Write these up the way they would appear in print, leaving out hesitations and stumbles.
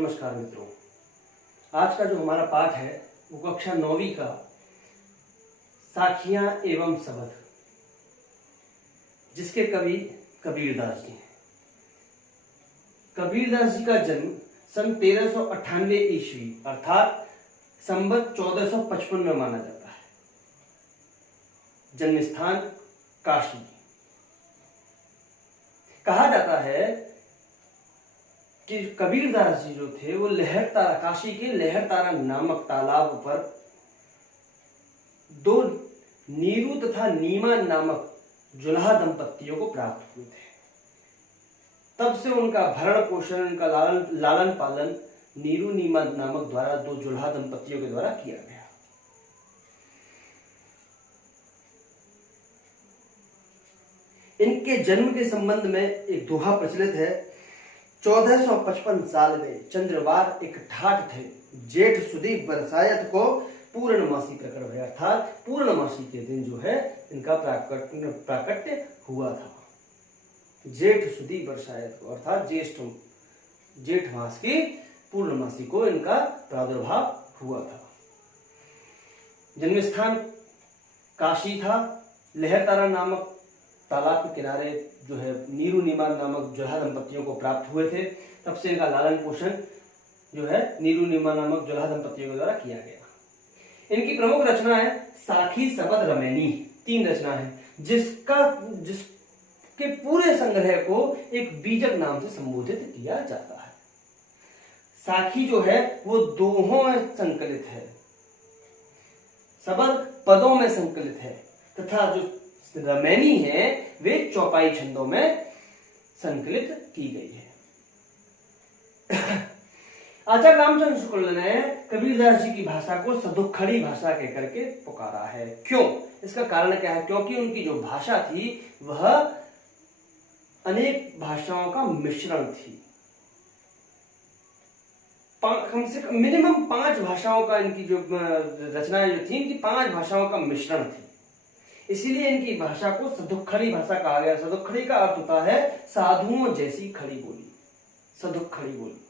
नमस्कार मित्रों, आज का जो हमारा पाठ है वो कक्षा 9वीं का साखियां एवं शबद, जिसके कवि कबीरदास जी हैं। कबीरदास जी का जन्म सन 1398 ईस्वी अर्थात संवत 1455 में माना जाता है। जन्म स्थान काशी। कहा जाता है कि कबीरदास जी जो थे वो लहरतारा, काशी के लहरतारा नामक तालाब पर दो नीरू तथा नीमा नामक जुल्हा दंपतियों को प्राप्त हुए थे। तब से उनका भरण पोषण, उनका लालन पालन नीरू नीमा नामक द्वारा दो जुल्हा दंपतियों के द्वारा किया गया। इनके जन्म के संबंध में एक दोहा प्रचलित है। 1455 साल में चंद्रवार एक ठाठ थे, जेठ सुदी बरसायत को पूर्णमासी प्रकट हुआ, अर्थात पूर्णमासी के दिन जो है इनका प्राकट्य हुआ था। जेठ सुदी बरसायत को अर्थात जेठ मास की पूर्णमासी को इनका प्रादुर्भाव हुआ था। जन्म स्थान काशी था। लहरतारा नामक तालाब के किनारे जो है नीरू नीमा नामक जुल्हा दंपतियों को प्राप्त हुए थे। तब से इनका लालन पोषण जो है नीरू नीमा नामक जुल्हा दंपतियों के द्वारा किया गया। इनकी प्रमुख रचना है साखी शबद रमैनी। 3 रचना है जिसके पूरे संग्रह को एक बीजक नाम से संबोधित किया जाता है। साखी जो है वो दोहों में संकलित है, शबद पदों में संकलित है तथा जो रमैनी है वे चौपाई छंदों में संकलित की गई है। आचार्य रामचंद्र शुक्ल ने कबीरदास जी की भाषा को सदुखड़ी भाषा कहकर के पुकारा है। क्यों? इसका कारण क्या है? क्योंकि उनकी जो भाषा थी वह अनेक भाषाओं का मिश्रण थी। कम से कम मिनिमम 5 भाषाओं का इनकी जो रचनाएं जो थी, इनकी 5 भाषाओं का मिश्रण थी। इसीलिए इनकी भाषा को सदुखड़ी भाषा कहा गया। सदुखड़ी का अर्थ होता है साधुओं जैसी खड़ी बोली, सदुखड़ी बोली।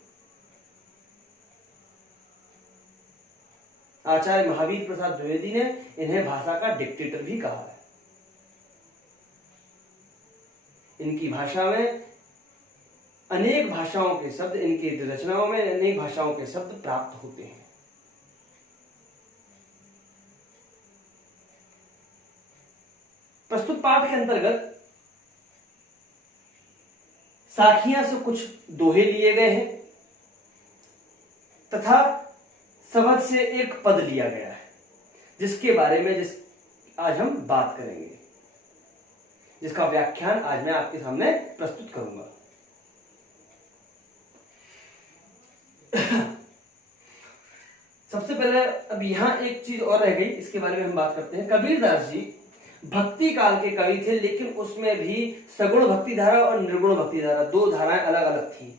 आचार्य महावीर प्रसाद द्विवेदी ने इन्हें भाषा का डिक्टेटर भी कहा है। इनकी भाषा में अनेक भाषाओं के शब्द, इनकी रचनाओं में अनेक भाषाओं के शब्द प्राप्त होते हैं। प्रस्तुत पाठ के अंतर्गत साखियां से कुछ दोहे लिए गए हैं तथा शबद से एक पद लिया गया है, जिसके बारे में आज हम बात करेंगे, जिसका व्याख्यान आज मैं आपके सामने प्रस्तुत करूंगा। सबसे पहले अब यहां एक चीज और रह गई, इसके बारे में हम बात करते हैं। कबीरदास जी भक्ति काल के कवि थे, लेकिन उसमें भी सगुण भक्ति धारा और निर्गुण भक्ति धारा, 2 धाराएं अलग अलग थी।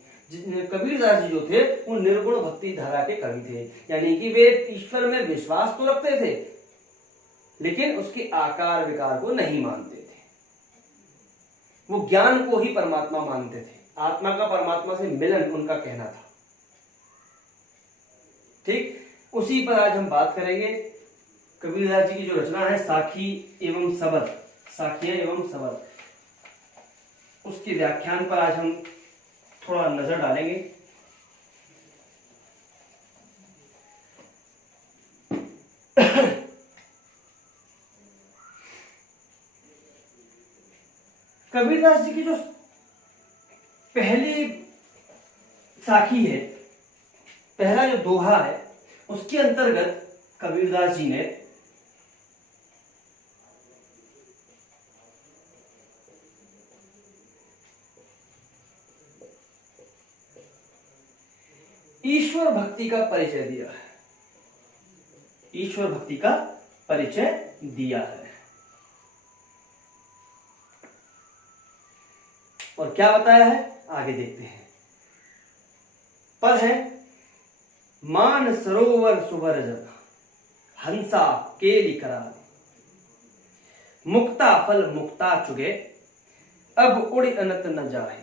कबीरदास जी जो थे वो निर्गुण भक्ति धारा के कवि थे, यानी कि वे ईश्वर में विश्वास तो रखते थे लेकिन उसके आकार विकार को नहीं मानते थे। वो ज्ञान को ही परमात्मा मानते थे, आत्मा का परमात्मा से मिलन उनका कहना था। ठीक उसी पर आज हम बात करेंगे। कबीरदास जी की जो रचना है साखी एवं शबद, साखियां एवं शबद, उसके व्याख्यान पर आज हम थोड़ा नजर डालेंगे। कबीरदास जी की जो पहली साखी है, पहला जो दोहा है, उसके अंतर्गत कबीरदास जी ने ईश्वर भक्ति का परिचय दिया है। ईश्वर भक्ति का परिचय दिया है और क्या बताया है आगे देखते हैं। पद है मान सरोवर सुभर जग हंसा केली कराले, मुक्ता फल मुक्ता चुगे अब उड़ अनत न जाए।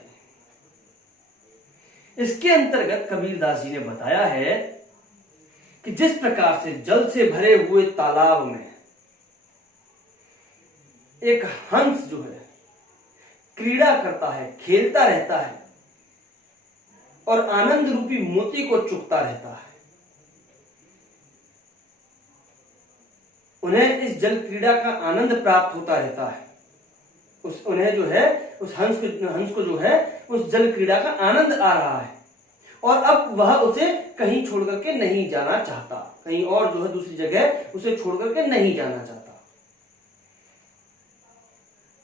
इसके अंतर्गत कबीरदास जी ने बताया है कि जिस प्रकार से जल से भरे हुए तालाब में एक हंस जो है क्रीड़ा करता है, खेलता रहता है और आनंद रूपी मोती को चुगता रहता है, उन्हें इस जल क्रीड़ा का आनंद प्राप्त होता रहता है। उन्हें जो है उस हंस को जो है उस जल क्रीड़ा का आनंद आ रहा है और अब वह उसे कहीं छोड़ करके नहीं जाना चाहता, कहीं और जो है दूसरी जगह उसे छोड़ करके नहीं जाना चाहता।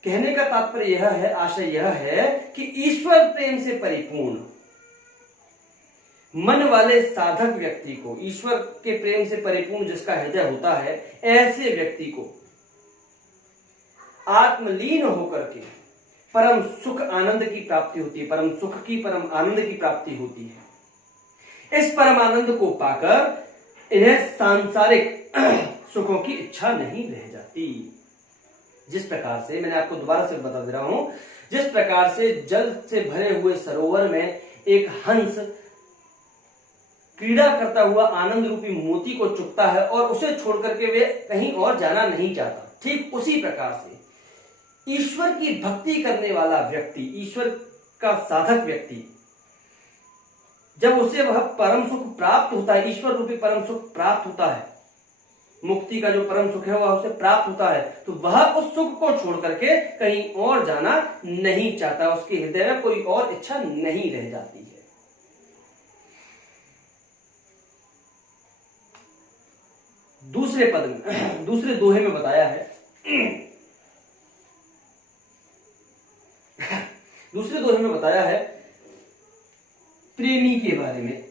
कहने का तात्पर्य यह है, आशय यह है कि ईश्वर प्रेम से परिपूर्ण मन वाले साधक व्यक्ति को, ईश्वर के प्रेम से परिपूर्ण जिसका हृदय होता है, ऐसे व्यक्ति को आत्मलीन होकर के परम सुख आनंद की प्राप्ति होती है, परम सुख की, परम आनंद की प्राप्ति होती है। इस परम आनंद को पाकर इन्हें सांसारिक सुखों की इच्छा नहीं रह जाती। जिस प्रकार से, मैंने आपको दोबारा से बता दे रहा हूं, जिस प्रकार से जल से भरे हुए सरोवर में एक हंस क्रीड़ा करता हुआ आनंद रूपी मोती को चुगता है और उसे छोड़ करके वे कहीं और जाना नहीं चाहता, ठीक उसी प्रकार से ईश्वर की भक्ति करने वाला व्यक्ति, ईश्वर का साधक व्यक्ति, जब उसे वह परम सुख प्राप्त होता है, ईश्वर रूपी परम सुख प्राप्त होता है, मुक्ति का जो परम सुख है वह उसे प्राप्त होता है, तो वह उस सुख को छोड़ करके कहीं और जाना नहीं चाहता, उसके हृदय में कोई और इच्छा नहीं रह जाती है। दूसरे पद में, दूसरे दोहे में बताया है, दूसरे दोहे में बताया है प्रेमी के बारे में।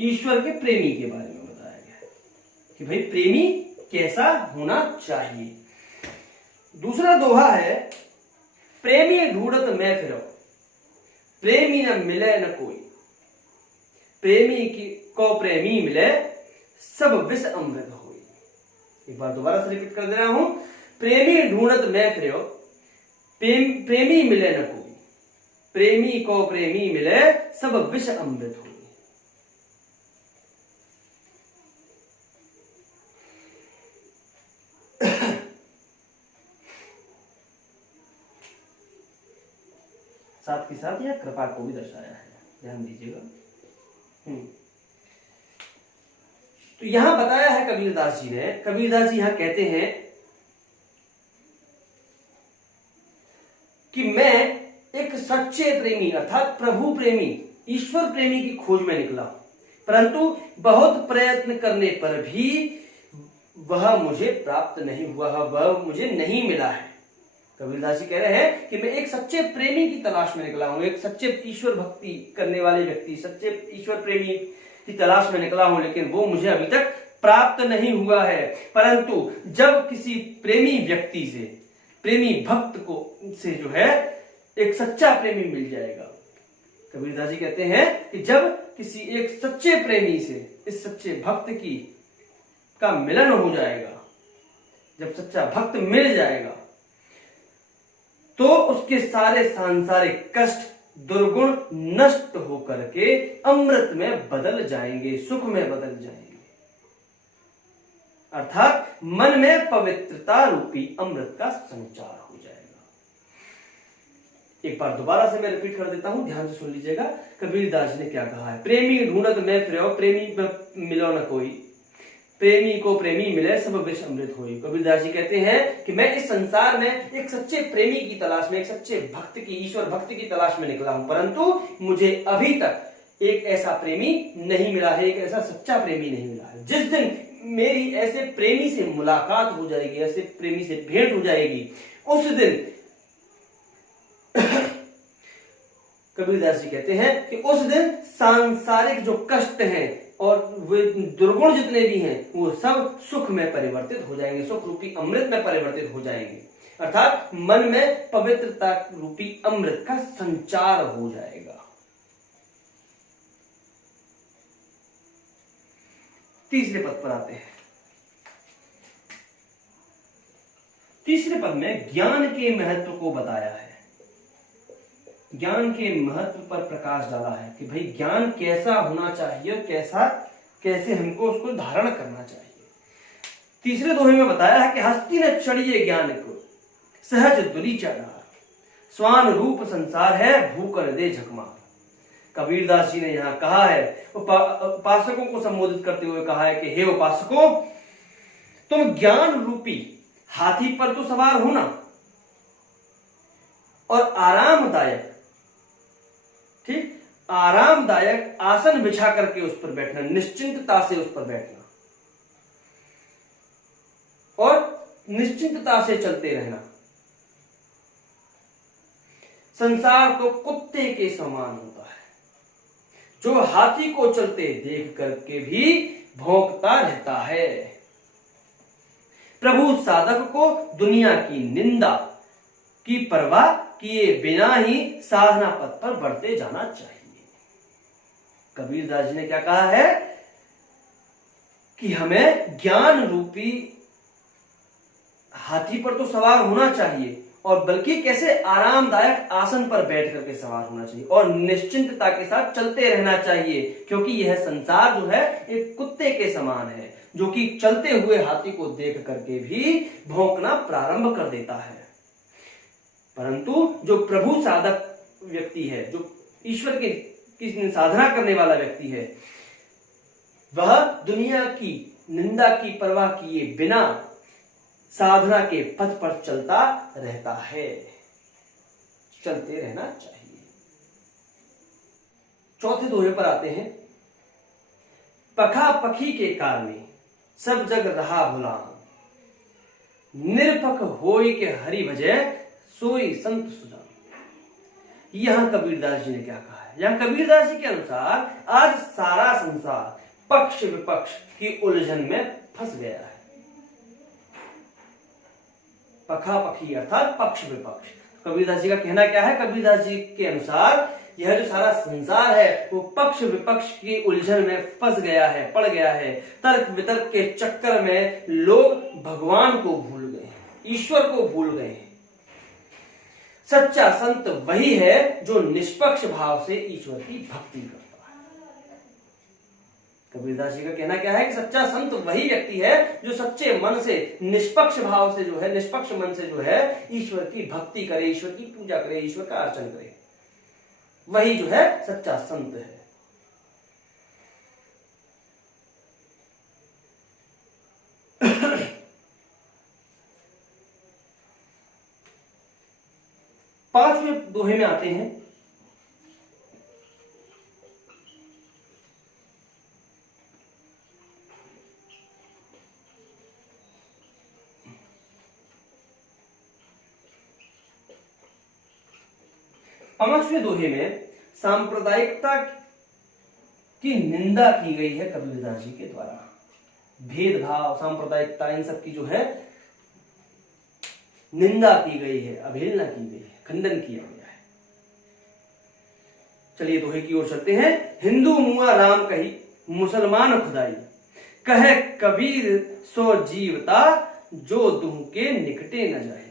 ईश्वर के प्रेमी के बारे में बताया गया है कि भाई प्रेमी कैसा होना चाहिए। दूसरा दोहा है, प्रेमी ढूंढत मैं फिरो, प्रेमी न मिले न कोई, प्रेमी की को प्रेमी मिले सब विष अमृत होई। एक बार दोबारा से रिपीट कर दे रहा हूं, प्रेमी ढूंढत मैं फिरो, प्रेमी मिले न कोई, प्रेमी को प्रेमी मिले सब विष अमृत होई। साथ के साथ यह कृपा को भी दर्शाया है, ध्यान दीजिएगा। तो यहां बताया है कबीरदास जी ने, कबीरदास जी यहां कहते हैं कि मैं एक सच्चे प्रेमी अर्थात प्रभु प्रेमी, ईश्वर प्रेमी की खोज में निकला, परंतु बहुत प्रयत्न करने पर भी वह मुझे प्राप्त नहीं हुआ, वह मुझे नहीं मिला है। कबीरदास जी कह रहे हैं कि मैं एक सच्चे प्रेमी की तलाश में निकला हूं, एक सच्चे ईश्वर भक्ति करने वाले व्यक्ति, सच्चे ईश्वर प्रेमी की तलाश में निकला हूं, लेकिन वो मुझे अभी तक प्राप्त नहीं हुआ है। परंतु जब किसी प्रेमी व्यक्ति से, प्रेमी भक्त को से जो है एक सच्चा प्रेमी मिल जाएगा, कबीरदास जी कहते हैं कि जब किसी एक सच्चे प्रेमी से इस सच्चे भक्त की का मिलन हो जाएगा, जब सच्चा भक्त मिल जाएगा, तो उसके सारे सांसारिक कष्ट दुर्गुण नष्ट होकर के अमृत में बदल जाएंगे, सुख में बदल जाएंगे, अर्थात मन में पवित्रता रूपी अमृत का संचार हो जाएगा। एक बार दोबारा से मैं रिपीट कर देता हूं, ध्यान से सुन लीजिएगा कबीरदास जी ने क्या कहा है। प्रेमी ढूंढत मैं फिरो, प्रेमी मिलो न कोई, प्रेमी को प्रेमी मिले सब विष अमृत होई। कबीरदास जी कहते हैं कि मैं इस संसार में एक सच्चे प्रेमी की तलाश में, एक सच्चे भक्त की, ईश्वर भक्त की तलाश में निकला हूं, परंतु मुझे अभी तक एक ऐसा प्रेमी नहीं मिला है, एक ऐसा सच्चा प्रेमी नहीं मिला है। जिस दिन मेरी ऐसे प्रेमी से मुलाकात हो जाएगी, ऐसे प्रेमी से भेंट हो जाएगी, उस दिन कबीरदास जी कहते हैं कि उस दिन सांसारिक जो कष्ट हैं और वे दुर्गुण जितने भी हैं वो सब सुख में परिवर्तित हो जाएंगे, सुख रूपी अमृत में परिवर्तित हो जाएंगे, अर्थात मन में पवित्रता रूपी अमृत का संचार हो जाएगा। तीसरे पद पर आते हैं। तीसरे पद में ज्ञान के महत्व को बताया है, ज्ञान के महत्व पर प्रकाश डाला है कि भाई ज्ञान कैसा होना चाहिए, कैसे हमको उसको धारण करना चाहिए। तीसरे दोहे में बताया है कि हस्ती न चढ़िए ज्ञान को, सहज दुरी चढ़ा, स्वान रूप संसार है, भूकर दे झकमार। कबीरदास जी ने यहाँ कहा है, उपासकों को संबोधित करते हुए कहा है कि हे उपासकों, तुम ज्ञान रूपी हाथी पर तो सवार होना और आरामदायक, ठीक, आरामदायक आसन बिछा करके उस पर बैठना, निश्चिंतता से उस पर बैठना और निश्चिंतता से चलते रहना। संसार तो कुत्ते के समान होता है, जो हाथी को चलते देख करके भी भौंकता रहता है। प्रभु साधक को दुनिया की निंदा की परवाह किए बिना ही साधना पथ पर बढ़ते जाना चाहिए। कबीरदास जी ने क्या कहा है कि हमें ज्ञान रूपी हाथी पर तो सवार होना चाहिए, और बल्कि कैसे आरामदायक आसन पर बैठ करके सवार होना चाहिए और निश्चिंतता के साथ चलते रहना चाहिए, क्योंकि यह संसार जो है एक कुत्ते के समान है, जो कि चलते हुए हाथी को देख करके भी भौंकना प्रारंभ कर देता है। परंतु जो प्रभु साधक व्यक्ति है, जो ईश्वर की साधना करने वाला व्यक्ति है, वह दुनिया की निंदा की परवाह किए बिना साधना के पथ पर चलता रहता है। चलते रहना चाहिए। चौथे दोहे पर आते हैं। पखा पखी के कारणे सब जग रहा भुला, निरपख होई के हरि भजे सोई संत सुजान। यहां कबीरदास जी ने क्या कहा है? यहां कबीरदास जी के अनुसार आज सारा संसार पक्ष विपक्ष की उलझन में फंस गया है। पखा पखी अर्थात पक्ष विपक्ष। कबीरदास जी का कहना क्या है? कबीरदास जी के अनुसार यह जो सारा संसार है वो पक्ष विपक्ष की उलझन में फंस गया है, पड़ गया है। तर्क वितर्क के चक्कर में लोग भगवान को भूल गए, ईश्वर को भूल गए। सच्चा संत वही है जो निष्पक्ष भाव से ईश्वर की भक्ति करता है। कबीरदास जी का कहना क्या है कि सच्चा संत वही व्यक्ति है जो सच्चे मन से, निष्पक्ष भाव से जो है, निष्पक्ष मन से जो है ईश्वर की भक्ति करे, ईश्वर की पूजा करे, ईश्वर का अर्चन करे। वही जो है सच्चा संत है। पांचवें दोहे में आते हैं। पांचवें दोहे में सांप्रदायिकता की निंदा की गई है कबीरदास जी के द्वारा। भेदभाव, सांप्रदायिकता, इन सब की जो है निंदा की गई है, अवहेलना की गई है, खंडन किया गया है। चलिए दोहे की ओर चलते हैं। हिंदू मुआ राम कही, मुसलमान खुदाई, कहे कबीर सो जीवता, जो दुह के निकटे न जाए।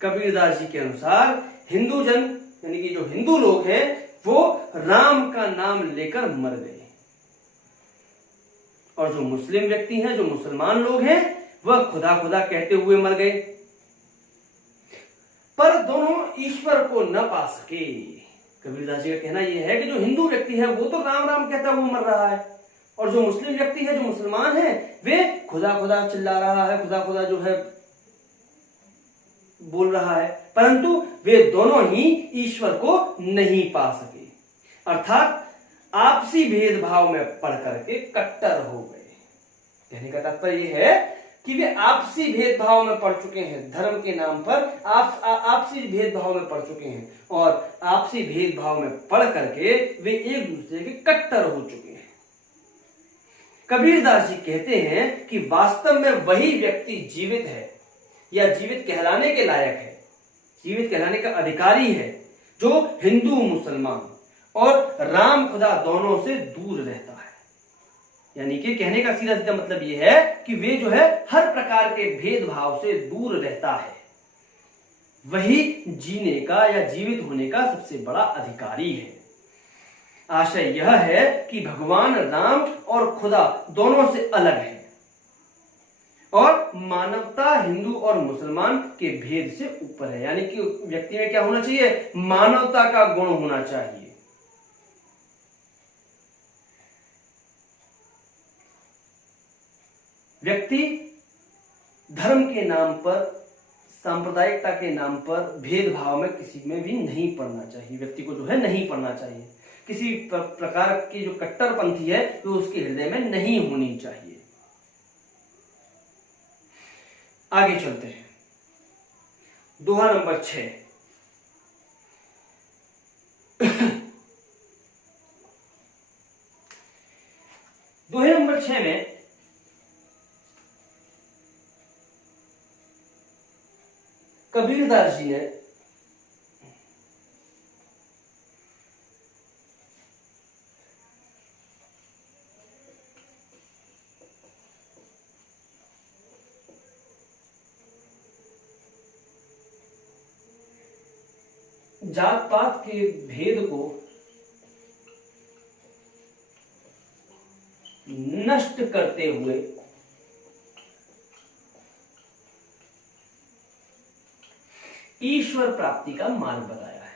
कबीरदास जी के अनुसार हिंदू जन यानी कि जो हिंदू लोग हैं वो राम का नाम लेकर मर गए, और जो मुस्लिम व्यक्ति हैं, जो मुसलमान लोग हैं, वह खुदा खुदा कहते हुए मर गए, पर दोनों ईश्वर को न पा सके। कबीरदास जी का कहना यह है कि जो हिंदू व्यक्ति है वो तो राम राम कहता हुआ मर रहा है, और जो मुस्लिम व्यक्ति है, जो मुसलमान है, वे खुदा खुदा चिल्ला रहा है, खुदा खुदा जो है बोल रहा है, परंतु वे दोनों ही ईश्वर को नहीं पा सके। अर्थात आपसी भेदभाव में पड़ करके कट्टर हो गए। कहने का तात्पर्य यह है कि वे आपसी भेदभाव में पड़ चुके हैं, धर्म के नाम पर आपसी भेदभाव में पड़ चुके हैं, और आपसी भेदभाव में पड़ करके वे एक दूसरे के कट्टर हो चुके हैं। कबीरदास जी कहते हैं कि वास्तव में वही व्यक्ति जीवित है या जीवित कहलाने के लायक है, जीवित कहलाने का अधिकारी है, जो हिंदू मुसलमान और राम खुदा दोनों से दूर रहता है। यानी कि कहने का सीधा सीधा मतलब ये है कि वे जो है हर प्रकार के भेदभाव से दूर रहता है, वही जीने का या जीवित होने का सबसे बड़ा अधिकारी है। आशय यह है कि भगवान राम और खुदा दोनों से अलग है और मानवता हिंदू और मुसलमान के भेद से ऊपर है। यानी कि व्यक्ति में क्या होना चाहिए? मानवता का गुण होना चाहिए। व्यक्ति धर्म के नाम पर, सांप्रदायिकता के नाम पर भेदभाव में किसी में भी नहीं पड़ना चाहिए। व्यक्ति को जो है नहीं पड़ना चाहिए। किसी प्रकार की जो कट्टरपंथी है वो उसके हृदय में नहीं होनी चाहिए। आगे चलते हैं। दोहा नंबर 6। दोहे नंबर 6 में कबीरदास जी ने जात पात के भेद को नष्ट करते हुए ईश्वर प्राप्ति का मार्ग बताया है।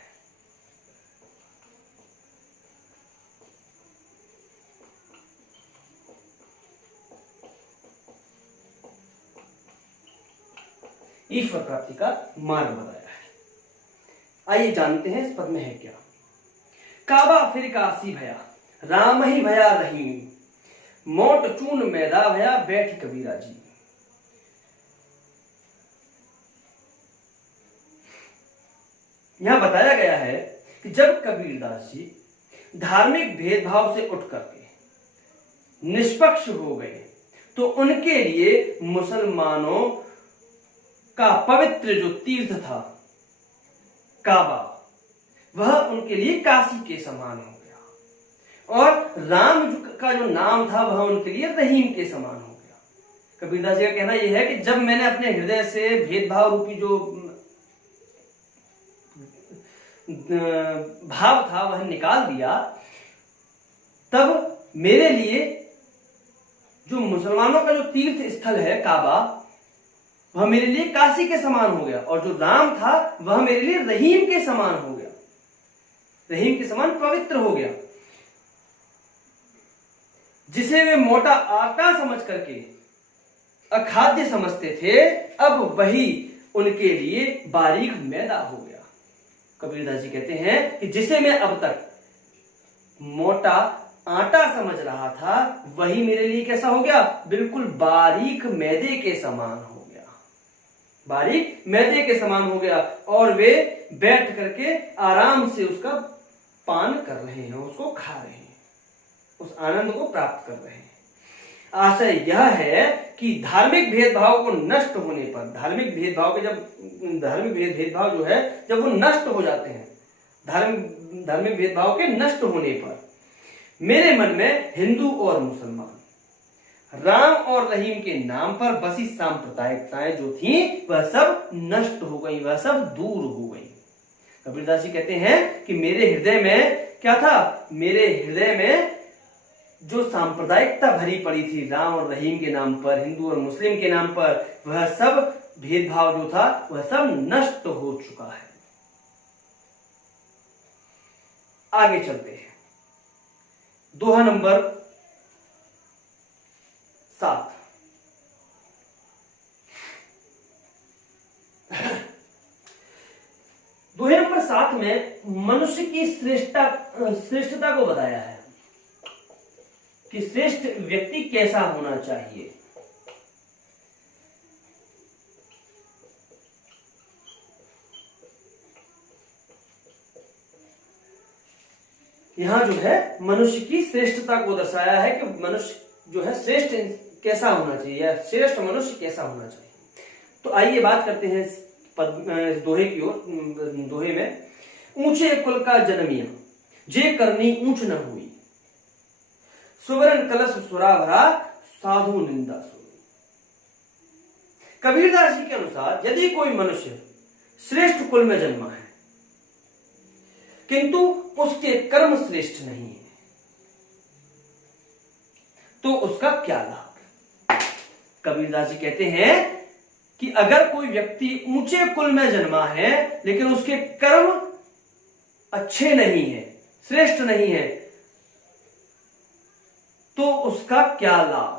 ईश्वर प्राप्ति का मार्ग बताया है। आइए जानते हैं इस पद में है क्या। काबा फिर काशी भया, राम ही भया रहीम, मोट चून मैदा भया, बैठ कबीरा जी। यहां बताया गया है कि जब कबीरदास जी धार्मिक भेदभाव से उठ करके निष्पक्ष हो गए तो उनके लिए मुसलमानों का पवित्र जो तीर्थ था काबा, वह उनके लिए काशी के समान हो गया और राम का जो नाम था वह उनके लिए रहीम के समान हो गया। कबीरदास जी का कहना यह है कि जब मैंने अपने हृदय से भेदभाव रूपी जो भाव था वह निकाल दिया, तब मेरे लिए जो मुसलमानों का जो तीर्थ स्थल है काबा, वह मेरे लिए काशी के समान हो गया और जो राम था वह मेरे लिए रहीम के समान हो गया, रहीम के समान पवित्र हो गया। जिसे वे मोटा आटा समझ करके अखाद्य समझते थे, अब वही उनके लिए बारीक मैदा हो गया। कबीरदास जी कहते हैं कि जिसे मैं अब तक मोटा आटा समझ रहा था, वही मेरे लिए कैसा हो गया? बिल्कुल बारीक मैदे के समान हो गया, बारीक मैदे के समान हो गया। और वे बैठ करके आराम से उसका पान कर रहे हैं, उसको खा रहे हैं, उस आनंद को प्राप्त कर रहे हैं। आशय यह है कि धार्मिक भेदभाव को नष्ट होने पर, धार्मिक भेदभाव के धार्मिक भेदभाव जो है जब वो नष्ट हो जाते हैं, धार्मिक भेदभाव के नष्ट होने पर मेरे मन में हिंदू और मुसलमान, राम और रहीम के नाम पर बसी सांप्रदायिकताएं जो थी वह सब नष्ट हो गई, वह सब दूर हो गई। कबीरदास जी कहते हैं कि मेरे हृदय में क्या था? मेरे हृदय में जो सांप्रदायिकता भरी पड़ी थी राम और रहीम के नाम पर, हिंदू और मुस्लिम के नाम पर, वह सब भेदभाव जो था वह सब नष्ट हो चुका है। आगे चलते हैं। दोहा नंबर 7। दोहे नंबर 7 में मनुष्य की श्रेष्ठता को बताया है कि श्रेष्ठ व्यक्ति कैसा होना चाहिए। यहां जो है मनुष्य की श्रेष्ठता को दर्शाया है कि मनुष्य जो है श्रेष्ठ कैसा होना चाहिए, श्रेष्ठ मनुष्य कैसा होना चाहिए। तो आइए बात करते हैं इस दोहे की ओर। दोहे में ऊंचे कुल का जन्मिया, जे करनी ऊंच न हुई, सुवर्ण कलश सुरा भरा, साधु निंदा सुनी। कबीरदास जी के अनुसार यदि कोई मनुष्य श्रेष्ठ कुल में जन्मा है किंतु उसके कर्म श्रेष्ठ नहीं है, तो उसका क्या लाभ? कबीरदास जी कहते हैं कि अगर कोई व्यक्ति ऊंचे कुल में जन्मा है लेकिन उसके कर्म अच्छे नहीं है, श्रेष्ठ नहीं है, तो उसका क्या लाभ?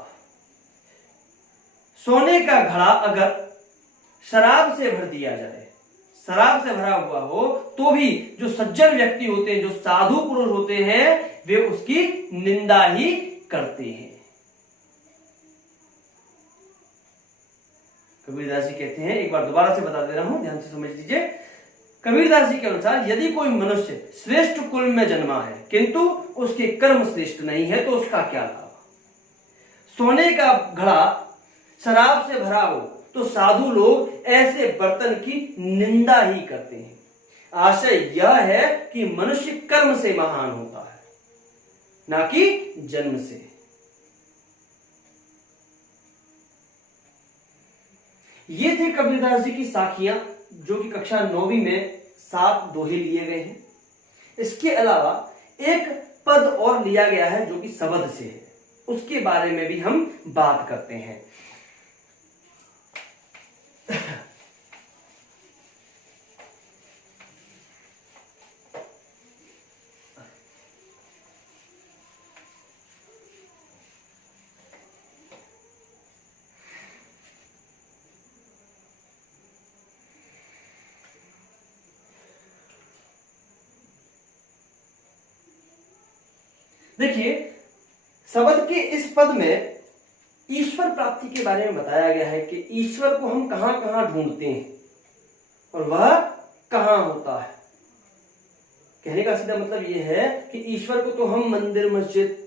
सोने का घड़ा अगर शराब से भर दिया जाए, शराब से भरा हुआ हो, तो भी जो सज्जन व्यक्ति होते हैं, जो साधु पुरुष होते हैं, वे उसकी निंदा ही करते हैं। कबीरदास जी कहते हैं, एक बार दोबारा से बता दे रहा हूं, ध्यान से समझ लीजिए। कबीरदास जी के अनुसार यदि कोई मनुष्य श्रेष्ठ कुल में जन्मा है किंतु उसके कर्म श्रेष्ठ नहीं है, तो उसका क्या लाभ? सोने का घड़ा शराब से भरा हो तो साधु लोग ऐसे बर्तन की निंदा ही करते हैं। आशय यह है कि मनुष्य कर्म से महान होता है, ना कि जन्म से। ये थे कबीरदास जी की साखियां, जो कि कक्षा 9वीं में 7 दोहे लिए गए हैं। इसके अलावा एक पद और लिया गया है जो कि शब्द से है, उसके बारे में भी हम बात करते हैं। देखिए, शब्द के इस पद में ईश्वर प्राप्ति के बारे में बताया गया है कि ईश्वर को हम कहां कहां ढूंढते हैं और वह कहां होता है। कहने का सीधा मतलब यह है कि ईश्वर को तो हम मंदिर, मस्जिद,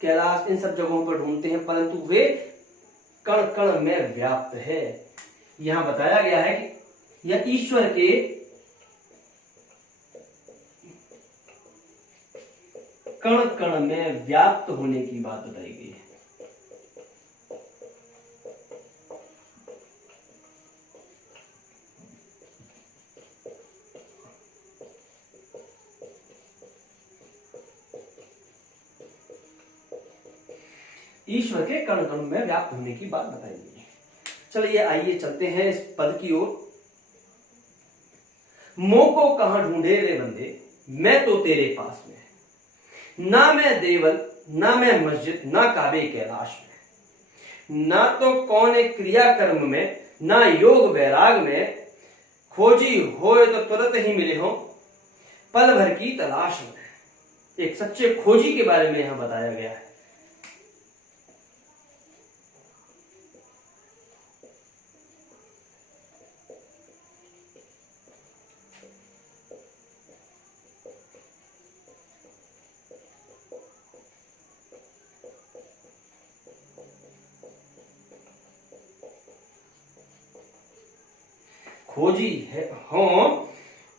कैलाश, इन सब जगहों पर ढूंढते हैं, परंतु वे कण कण में व्याप्त है। यहां बताया गया है कि यह ईश्वर के कण कण में व्याप्त होने की बात बताई गई है। ईश्वर के कण कण में व्याप्त होने की बात बताई गई है। चलिए आइए चलते हैं इस पद की ओर। मोह को कहां ढूंढे रे बंदे, मैं तो तेरे पास में, ना मैं देवल, ना मैं मस्जिद, ना काबे कैलाश में, ना तो कौन एक क्रिया कर्म में, ना योग वैराग में, खोजी होए तो तुरंत ही मिले हो, पल भर की तलाश में। एक सच्चे खोजी के बारे में यहां बताया गया है। खोजी है हो,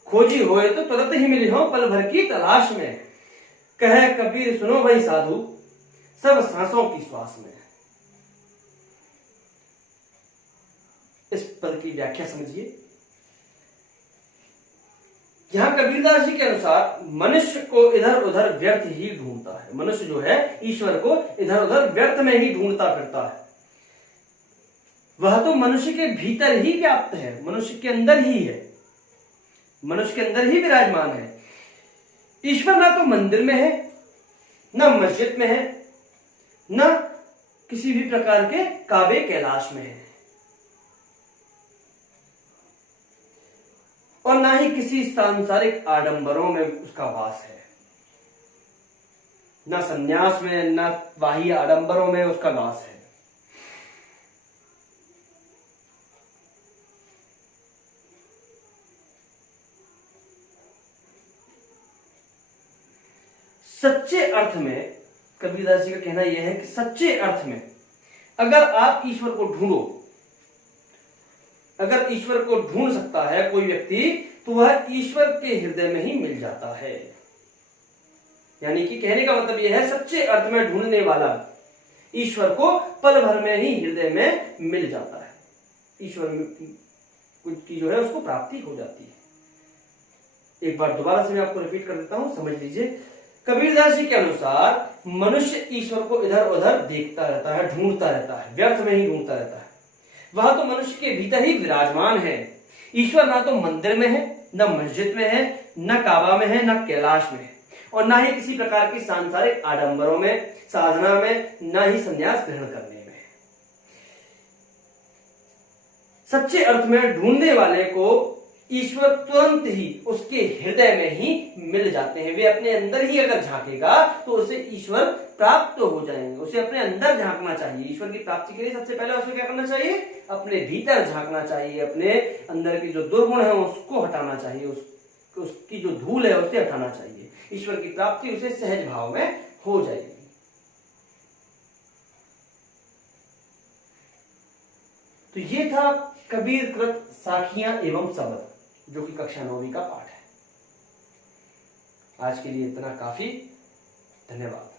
खोजी होए तो तुरंत ही मिली हो, पल भर की तलाश में। कहे कबीर सुनो भाई साधु, सब सांसों की श्वास में। इस पद की व्याख्या समझिए। यहां कबीरदास जी के अनुसार मनुष्य को इधर उधर व्यर्थ ही ढूंढता है। मनुष्य जो है ईश्वर को इधर उधर व्यर्थ में ही ढूंढता फिरता है। वह तो मनुष्य के भीतर ही व्याप्त है, मनुष्य के अंदर ही है, मनुष्य के अंदर ही विराजमान है। ईश्वर ना तो मंदिर में है, ना मस्जिद में है, ना किसी भी प्रकार के काबे कैलाश में है, और ना ही किसी सांसारिक आडंबरों में उसका वास है। ना संन्यास में, ना बाह्य आडंबरों में उसका वास है। सच्चे अर्थ में कबीरदास जी का कहना यह है कि सच्चे अर्थ में अगर आप ईश्वर को ढूंढो, अगर ईश्वर को ढूंढ सकता है कोई व्यक्ति, तो वह ईश्वर के हृदय में ही मिल जाता है। यानी कि कहने का मतलब यह है सच्चे अर्थ में ढूंढने वाला ईश्वर को पल भर में ही हृदय में मिल जाता है, ईश्वर की जो है उसको प्राप्ति हो जाती है। एक बार दोबारा से मैं आपको रिपीट कर देता हूं, समझ लीजिए। कबीरदास जी के अनुसार मनुष्य ईश्वर को इधर उधर देखता रहता है, ढूंढता रहता है, व्यर्थ में ही ढूंढता रहता है। वह तो मनुष्य के भीतर ही विराजमान है। ईश्वर ना तो मंदिर में है, न मस्जिद में है, न काबा में है, न कैलाश में है, और ना ही किसी प्रकार की सांसारिक आडंबरों में, साधना में, ना ही संन्यास ग्रहण करने में। सच्चे अर्थ में ढूंढने वाले को ईश्वर तुरंत ही उसके हृदय में ही मिल जाते हैं। वे अपने अंदर ही अगर झांकेगा तो उसे ईश्वर प्राप्त हो जाएंगे। उसे अपने अंदर झांकना चाहिए। ईश्वर की प्राप्ति के लिए सबसे पहले उसे क्या करना चाहिए? अपने भीतर झांकना चाहिए, अपने अंदर की जो दुर्गुण है उसको हटाना चाहिए, उसकी जो धूल है उसे हटाना चाहिए। ईश्वर की प्राप्ति उसे सहज भाव में हो जाएगी। तो ये था कबीर कृत साखियां एवं शब्द, जो कि कक्षा 9वीं का पाठ है। आज के लिए इतना काफी। धन्यवाद।